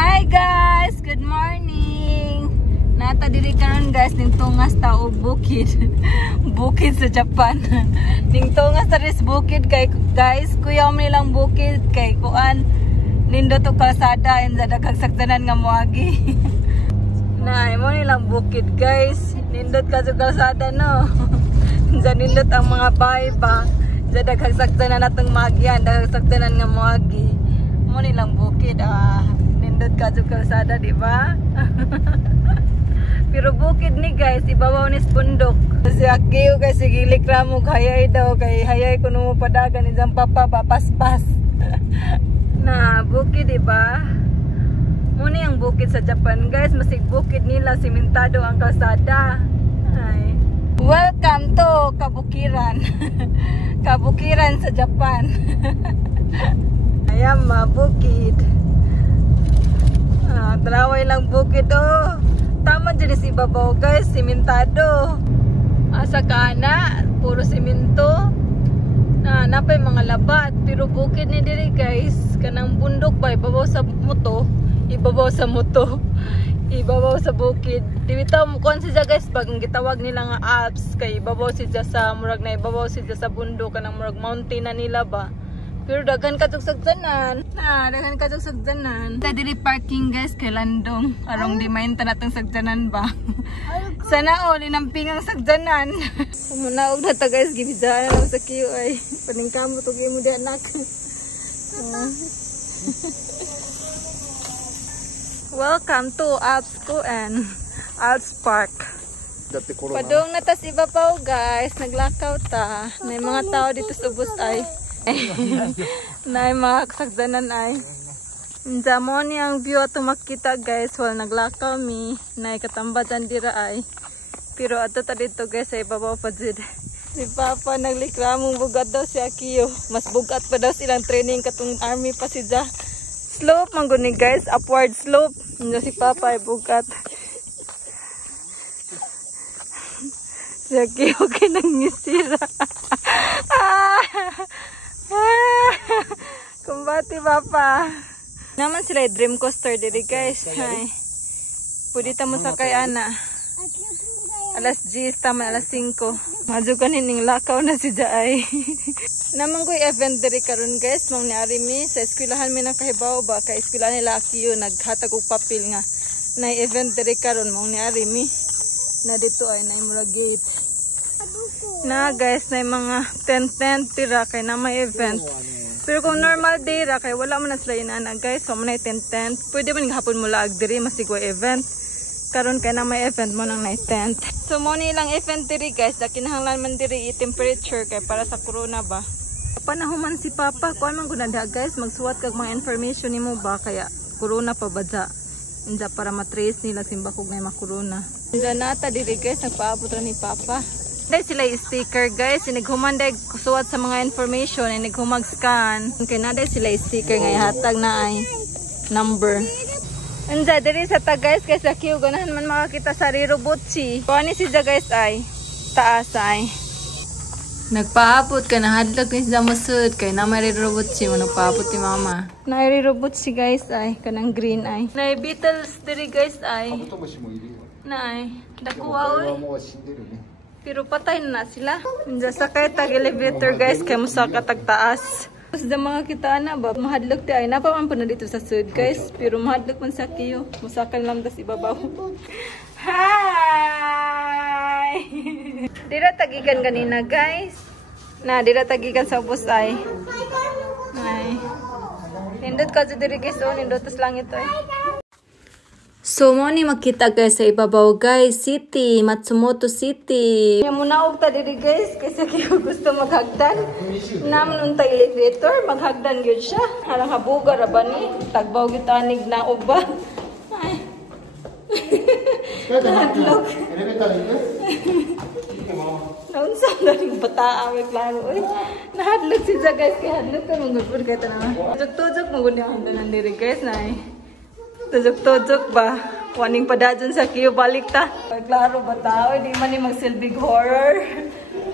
Hi guys, good morning. Nata diri karon guys ning tungas ta og bukid. Bukid sa Japan. Ning tungas ta ris bukid kay guys, kuya mo nilang bukid kay kuan nindot og kalsada in sa daghang sakdanan nga moagi. Na mo nilang bukid guys, nindot ka sa kalsada no. Sa nindot ang mga bahay pa. Sa daghang sakdanan natong magian, daghang sakdanan nga moagi. Mo nilang bukid nindot ka sa kalsada, di ba? Pero bukid ni guys, ibabaw ni bundok. Si Akiyo guys, gilik ramo hayay daw kay hayay kuno mo padagan isang papa papaspas. Na bukid, di ba? Muna ang bukid sa Japan guys, masig bukid nila simentado ang kalsada. Ay. Welcome to Kabukiran. Kabukiran sa Japan. Ayan bukid. Taraway lang bukid Tama dyan si ibabaw guys, simentado. Sa kana, puro simento. Napay mga labat, pero bukid ni diri guys. Kanang bundok ba, ibabaw sa muto. Ibabaw sa muto. Ibabaw sa bukid. Dibitaw mo kuan siya guys, pag gitawag nila nga Alps, kay ibabaw siya sa murag na ibabaw siya sa bundok, kanang murag mountain na nila ba. Pero daghan katsog sagdanan. Daghan katsog sagdanan. Sa diri parking guys kay landong. Arong di mainta natong sagdanan ba. Sana linamping ang sagdanan. Munaog na ta guys, gibidaan lang sa kiyo ay. Paningkamot og imo di anak. Welcome to Alps Kuan. Alps Park. Padung na tas ibabaw guys, naglakaw ta. May mga tao dito sa bus ay. Nay mga kasagdanan ay mo ni ang view ato makita guys, wala naglakaw mi nay katambatan dira ay, pero ato ta dito guys ay babaw pa jud. Si Papa naglikramong bugat daw si Akiyo, mas bugat pa daw silang training katong army pa si Ja. Slope man guni guys, upward slope. Si Papa ay bugat. Si Akiyo kinangisira. Kumbati Papa. Naman sila dream coaster diri guys. Ay. Pwede ta mo sakay ana. Alas 10 tama alas 5. Madyo kaning lakaw na si Jaay. Naman ko event diri karon guys, mong niari mi sa eskwelahan mi nakahibaw ba kay eskwelahan nila Akiyo naghatag og papel nga. Nay event diri karon mong niari mi. Na dito ay nay mura gate. Na guys, na mga tent tira kay na may event. Pero kung normal day ra kay wala man na sila inana guys, so man tent. Pwede man gahapon mo laag diri masigwa event. Karon kay na may event mo nang night tent. So mo ni lang event diri guys, da kinahanglan man diri temperature kay para sa corona ba. Panahuman si Papa, kuan man gud na guys, magsuwat kag mga information nimo ba kaya corona pa ba dya. Inja para matrace nila simbakog na mga corona. Inja nata diri guys, nagpaabot ra ni Papa. Dahil sila sticker guys, inighuman dahil kusuwat sa mga information, inighumag scan. Kaya na dahil sila sticker nga hatag na ay number. Anja, diri sa ta guys, kaya sa Akiyo, ganahan man makakita sa Rirobutsi. Kung ano siya guys ay, taas ay. Nagpaabot ka na, hadlag ni siya masud, kaya na may Rirobutsi mo, nagpaabot ni Mama. Na Rirobutsi guys ay, kanang green ay. Na Beatles diri guys ay. Na ay, dakuha oy. Pero patay na sila. Sakay tag elevator guys, kaya musaka tag taas. Sa mga kita na ba, mahadlok ti ay napaman po na dito sa sud guys, pero mahadlok man sa Akiyo. Musakan lang das ibabaw. Hi! Dira tagikan ganina guys. Dira tagikan sa bus ay. Ay. Nindot ka diri guys, nindot tas langit ay. So mo ni makita guys sa ibabaw guys, city, Matsumoto City. Yung munaog ta diri guys, kasi Akiyo gusto maghagdan. Naman unta elevator, maghagdan gyud siya. Harang habuga ra ba ni? Tagbaw gyud tanig na uba. Ay. Hadlok. Naunsa na ring bataa may klaro oy. Nahadlok siya guys, kay hadlok ka mangudpud kay tanaw. Tujok-tujok mo gud ang hagdanan diri guys na ay. Tujok-tujok ba? Waning pada dyan sa Akiyo, balik ta. Klaro ba tao? Di man ni magsilbig horror.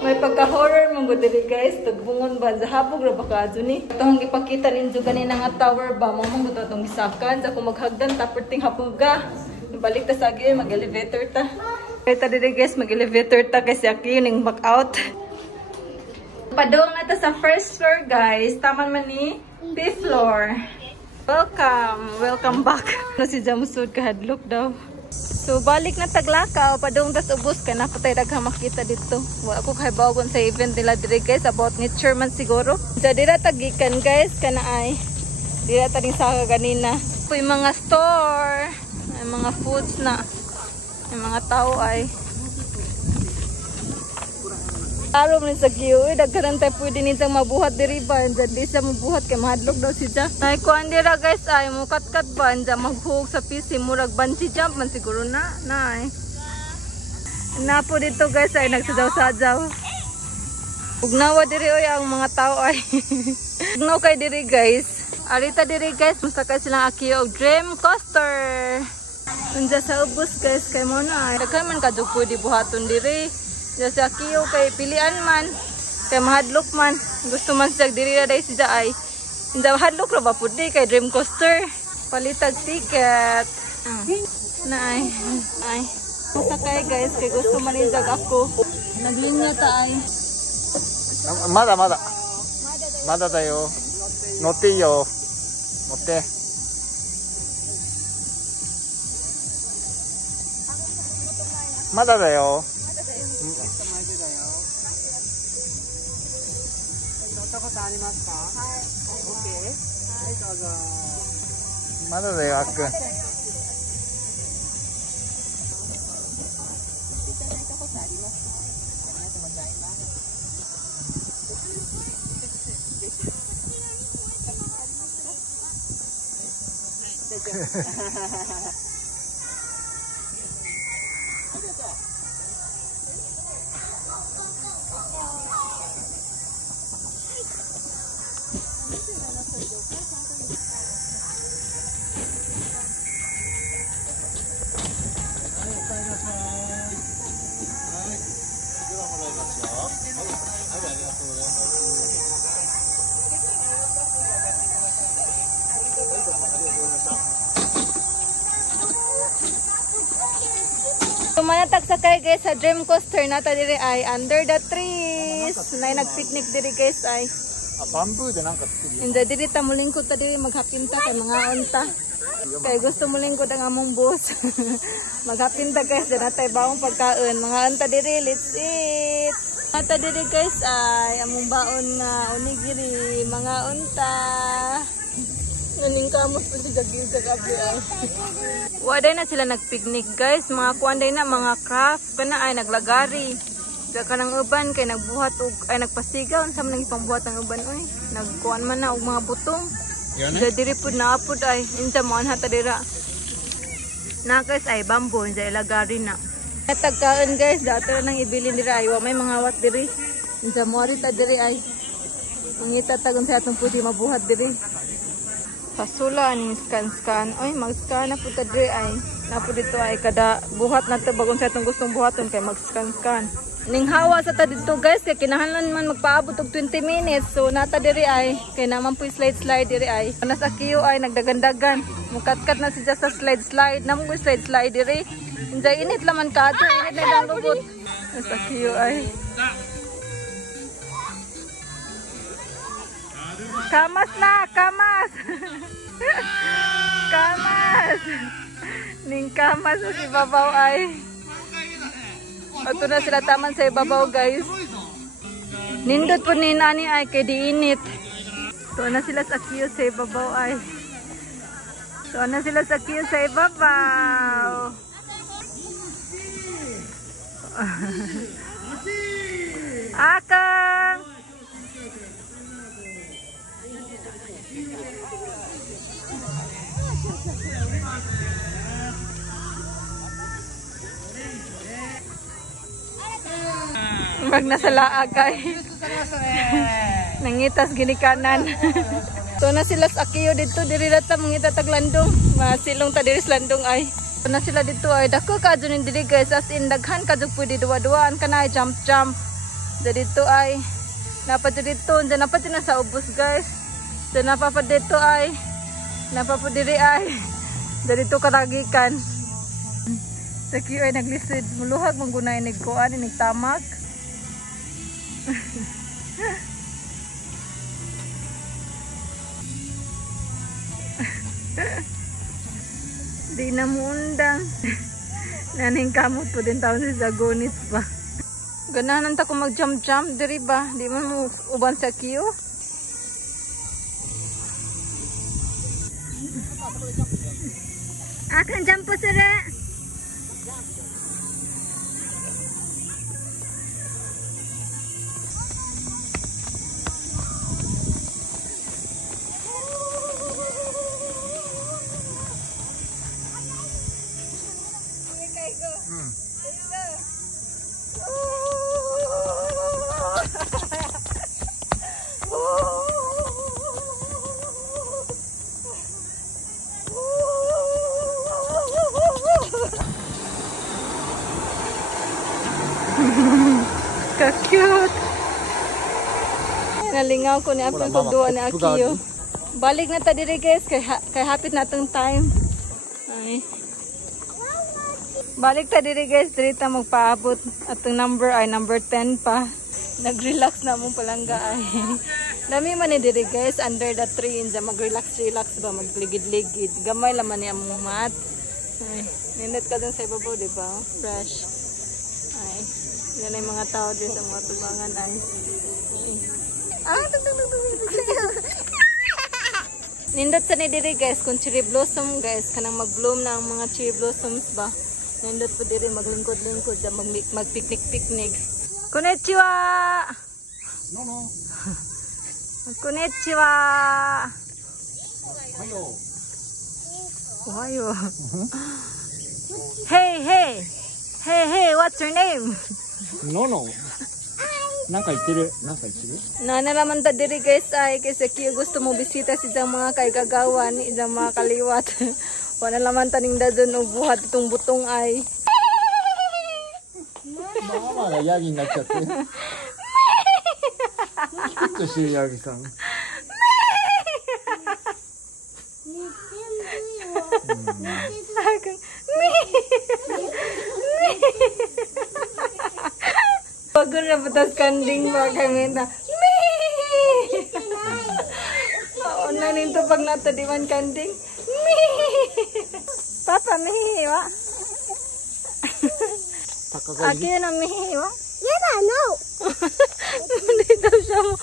May pagka-horror mong diri guys. Tagbungon ba? Zahabog ra ba ka ni? Itong ipakita ninyo ganina nga tower ba? Mamang ito itong isakan. Sa kung maghagdan, taperting hapong ka. Balik ta sa agi, mag-elevator ta. Kaya diri guys, mag-elevator ta kasi aki yun yung back out. Padong na ta sa first floor guys. Taman man ni 5th floor. Welcome! Welcome back. No, si Jamsud kahadlok daw. So, balik na taglakaw. Padong tas ubos ka na. Patay daghang makita dito. Wala ko kay bawagon sa event nila diri guys. About nature man siguro. Diyan dira tagikan guys. Kana ay. Dira taring saka ganina. Po yung mga store. May mga foods na. May mga tao ay. Araw mo sa kiyo. Dagkaran tayo pwede ninsang mabuhat diri ba. Diyan di siya mabuhat kay mahadlok daw siya. Naikuan dira guys ay. Mukat-kat ba. Diyan maghug sa PC. Murag bungee jump man siguro na. Nay. Napo dito guys ay nagsadyaw-sadyaw. Ugnawa diri oy ang mga tao ay. Ugnaw kay diri guys. Arita diri guys. Musakay silang akiyo og dream coaster. Unja sa ubos guys kay mo na ay. Daghan man kadug pwede buhaton diri. Diyan sa akiyo kay pilian man. Kay mahadlok man. Gusto man siya diri na day siya ay. Hindi mahadlok ra ba po di kay dream coaster. Palitag ticket. Na ay. Ay. Masakay guys kay gusto man nijag ako. Naglinya ta ay. Mada. Mada tayo. Notte yo. Notte. Mada tayo. Mada tayo, Ak. Manatag sakay guys sa dream coaster nata diri ay under the trees. Nay nagpicnic diri guys ay. Bamboo de nang katsugi. Indi diri ta mulingkod ta diri maghapinta kay mga unta. Kay gusto mulingkod ang among boss. Maghapinta guys diri natay baong pagkaon. Mga unta diri, let's eat. Nata diri guys ay among baon nga onigiri, mga unta. Naning kamos pa si Gagil sa gabi ay. Waday na sila nagpicnic guys. Mga kuanday na mga craft. Kana ay naglagari. Diya ka ng uban kay nagbuhat og ay nagpasigaw. Saan man ipangbuhat ng uban oy. Nagkuan man na og mga butong. Diya diri pud naapod ay. Insa mo anha ta dira. Na guys ay bamboo. Diya ilagari na. Natagkaan guys. Dato na nang ibilin dira ay. Wa may mga wat diri. Insa mo ta diri ay. Mangita tagon sa atong pwede mabuhat diri. Pasula aning scan. Oy, mag-scan na po ta diri ay. Napo dito ay kada buhat na to bagon sa itong gustong buhaton kay mag-scan. Ning hawa sa ta dito guys kay kinahanglan man magpaabot og 20 minutes. So nata diri ay kay naman po slide diri ay. Nas akiyo ay nagdagandagan. Mukat-kat na siya sa slide. Namo ko slide diri. Inday init laman ka, init na lang lubot. Nas akiyo ay. Kamas na, kamas. Kamas. Ning kamas sa si babaw ay. Ito na sila taman sa ibabaw guys. Nindot po ni nani ay kay diinit. Ito na sila sa kiyo sa ibabaw ay. Ito na sila sa kiyo sa ibabaw. Akang. Mag nasa laag kay. Nangitas ginikanan. So na sila sa akiyo dito diri data mangita tag landong. Masilong ta diri sa landong ay. So na sila dito ay dako kadto ni diri guys as in daghan kadto pwede duwa-duwaan kanay jump. Jadi dito ay napadito, dyan napadito na sa ubos guys. Dyan napapadito ay napapadiri ay jadi dito karagikan. Taki ay naglisid muluhag manggunay ni kuan ni tamak. Di na mo undang. Naning kamot po din taon si Zagonis pa. Ganahan ta ko mag-jump-jump diri ba? Di man mo uban sa kiyo. Akan jump po sira. Ka-cute. Nalingaw ko ni Apil pagduwa ni Akiyo. Balik na ta diri guys kay hapit na tong time. Ay. Balik ta diri guys, diri ta magpaabot. Atong number ay number 10 pa. Nag-relax na mong palangga ay. Dami man ni diri guys, under the tree inja mag-relax ba, magligid-ligid. Gamay laman ni among mat. Ay, ninit ka dun sa ibabaw, di ba? Fresh. Ay, yan ay mga tao din sa mga tubangan ay. Nindot sa ni diri guys, kung cherry blossom guys, kanang mag-bloom na ang mga cherry blossoms ba. Nindot po diri maglingkod-lingkod, mag-picnic-picnic. Konnichiwa! No. Konnichiwa! Hayo. Ohayo. Hey, what's your name? No. なんか言ってる。Nanalaman ta diri guys ay kasi kiyo gusto mo bisita si jang mga kaigagawan, jang mga kaliwat. Wala naman taning dadon og buhat itong butong ay. Mama ga yagi naっちゃって。ちょっとしヤギさん。Bago na patas kanding ba kami na. Mauna nito pag natadiwan kanding. Papa, mihiwa. Akin na mihiwa. Yada, no. Dito siya mo.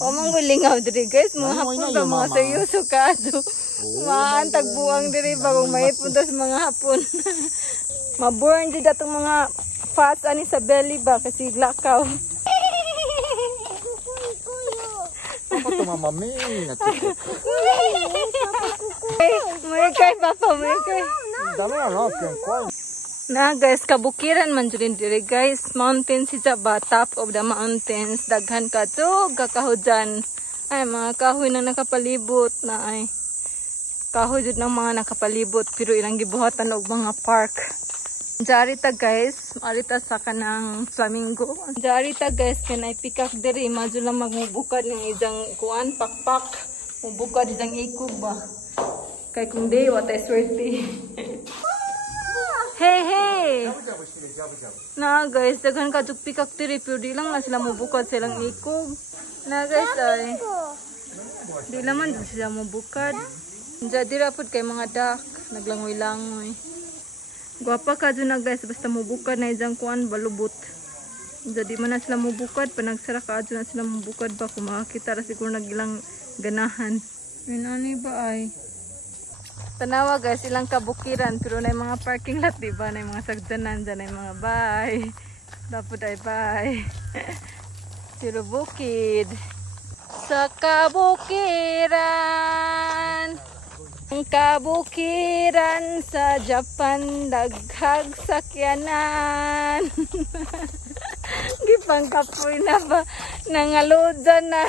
O manggulingaw diri guys. Mga hapon ba mga seryoso ka. Maantag buwang diri bagong maipunta sa mga hapon. Maborn din datong mga fats ani sa belly ba kasi lakaw. Papa to mama me naっちゃって。May kay papa, may kay. ダメやな、怖い。 Na guys, kabukiran man dyan diri guys. Mountains siya ba? Top of the mountains. Daghan ka to, kakahudyan. Ay, mga kahoy na nakapalibot na ay. Kahoy dyan ng mga nakapalibot. Pero ilang gibuhatan og mga park. Jarita guys, arita sa kanang flamingo. Jarita guys, kanay pikak diri. Madyo lang magmubukad ng isang kuan, pakpak. Mubukad isang ikog ba? Kay kung di, watay swerte. Hey! Na guys, daghan ka tuk pikak diri. Pero di lang na sila mubukad silang ikog. Na guys ay. Di naman sila mubukad. Jadi rapod kay mga dak. Naglangoy-langoy. Guwapa ka dyan na guys, basta mubukad na isang kuan balubot. Jadi man na sila mubukad, panagsara ka dyan na sila mubukad ba, kung makakita ra siguro nagilang ganahan. Yun ano ba ay? Tanawa guys, ilang kabukiran, pero na yung mga parking lot, diba? Na yung mga sagdanan dyan, na yung mga bye. Dapat ay bye. Pero bukid. Sa kabukiran. Ang kabukiran sa Japan, daghag sakyanan. Gipangkapoy na ba? Nangaludan na.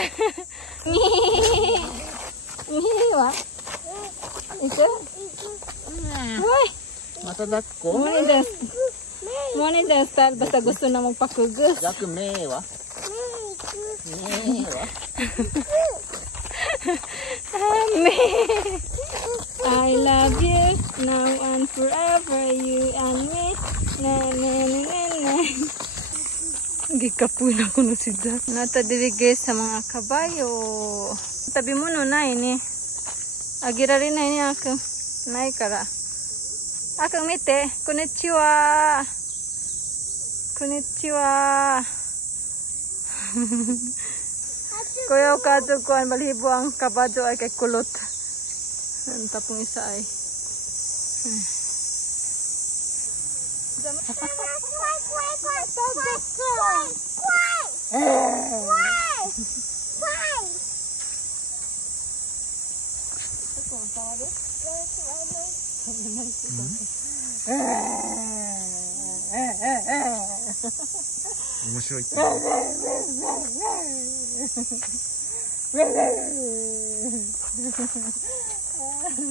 Ngiwa. Ito? Uy! Mata dakko? Muna dyan style, basta gusto na magpakugos. Jack mewa. Mewa. I love you now and forever, you and me. Na na na na na. Gikapuna ko na si Jack. Nata diri guys sa mga kabayo. Tabi mo no na ini. Agira rin na ini akong. Nay kara. Akong mite. Konnichiwa. Konnichiwa. Kuya kadto ko ang balhibo ang kabadyo ay kay kulot. Ang tapong isa ay.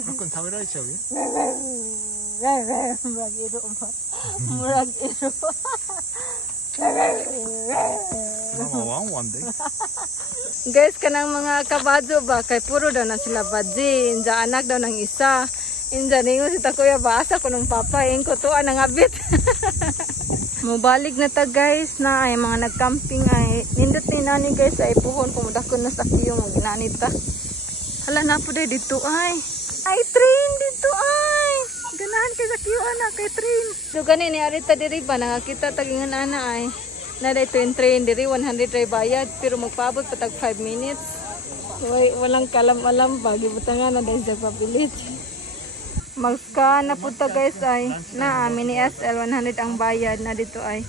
Akon 食べられちゃうよ。Murag iro. Mamaワンワンで。 Guys, kanang mga kabadyo ba, kay puro daw na sila badji. Inja anak daw ng isa. Inja ningo si Takuya basa ko ng papa. Ingko to ang abit. Mubalik na ta guys na ay mga nagcamping ay. Nindot ni nani guys ay puhon. Kumudakon na sa kiyong maginanit ta. Hala na po dito ay. Ay train dito ay. Ganahan kay sa kiyo anak kay train. So ganin ni arita diri ba nakakita tagingan ana ay. Na dito yung train diri 100 ray bayad pero magpaabot patag 5 minutes. Walang kalam-alam ba gibutangan na dahil sa papilit. Magska na punta guys ay na mini SL 100 ang bayad na dito ay.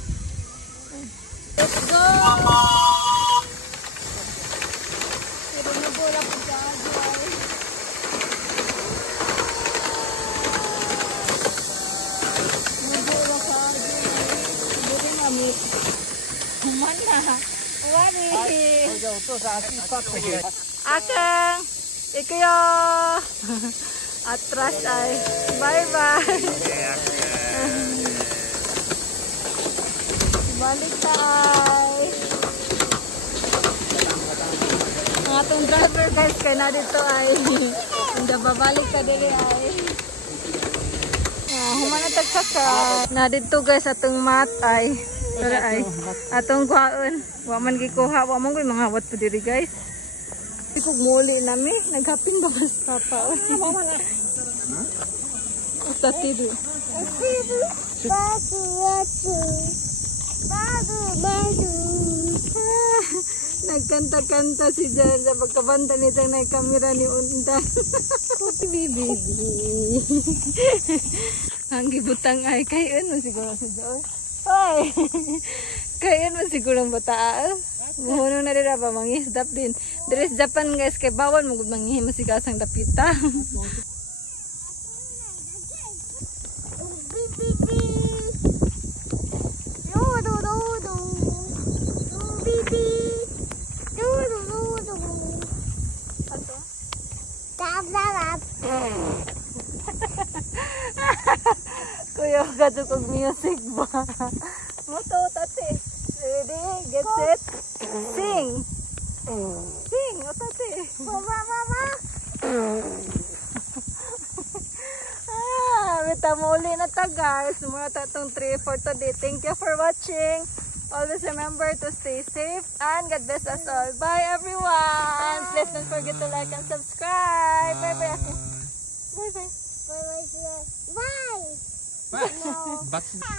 Let's go. Pero na bola po sa ay. Nabola ka ay. Diri namit. Mana? Wari. Akang. Ikayo. Atras ay. Bye-bye. Balik tayo. Ang atong driver guys kay na dito ay. Hindi babalik ka diri ay. Humanatag sa ka. Na dito guys atong mat ay. Tara ay. Atong kuhaon. Waman gikuha. Waman ko yung mga hawat po diri guys. Ikog muli nami. Naghapin ba mas papa? Basta tido. Nagkanta-kanta si Jan sa pagkabanta nito na kamera ni Undan. Bibi. Ang gibutang ay kayon mo siguro si Jan. Ay! Kayon mo siguro ang bataan. Muhunong na rin ba mangisdap din. There is Japan guys kay bawal mo mangihi masigasang dapita. Kuya gadto kog music ba? Moto tate. Ready, get set, sing. Sing, o tate. Mama. Kita muli na ta guys. Muna tatong 3 for today. Thank you for watching. Always remember to stay safe and God bless us all. Bye everyone. Please don't forget to like and subscribe. Bye bye. Bye bye. Bye. Bye.